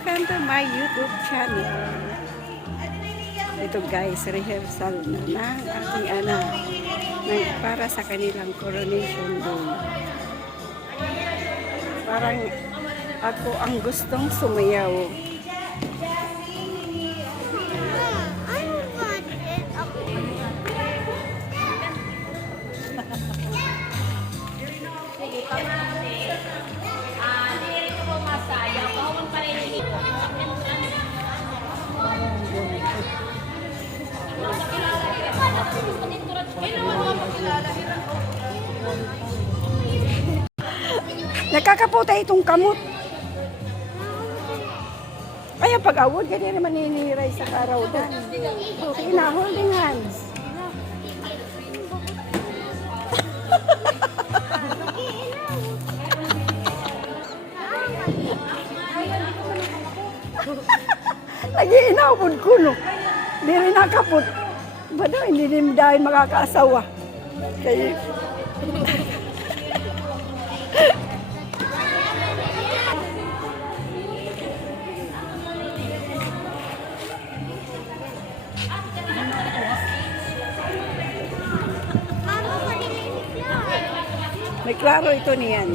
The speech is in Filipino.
Welcome to my YouTube channel. Ito guys, rehearsal na ng aking anak para sa kanilang coronation day. Parang ako ang gustong sumayaw. Sige, pamate. Ah, diri ko po masaya. Nakakaputa itong kamot. Ay, pag-awod, ganyan naman niniray sa karaw dan. Sige na, holding hands. Nag-iinaw po kuno. Di rin nakapot. Ba hindi din dahil makakaasawa. Kaya, may klaro ito niyan.